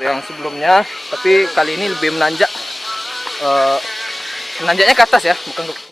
yang sebelumnya, tapi kali ini lebih menanjak. Menanjaknya ke atas ya, bukan ke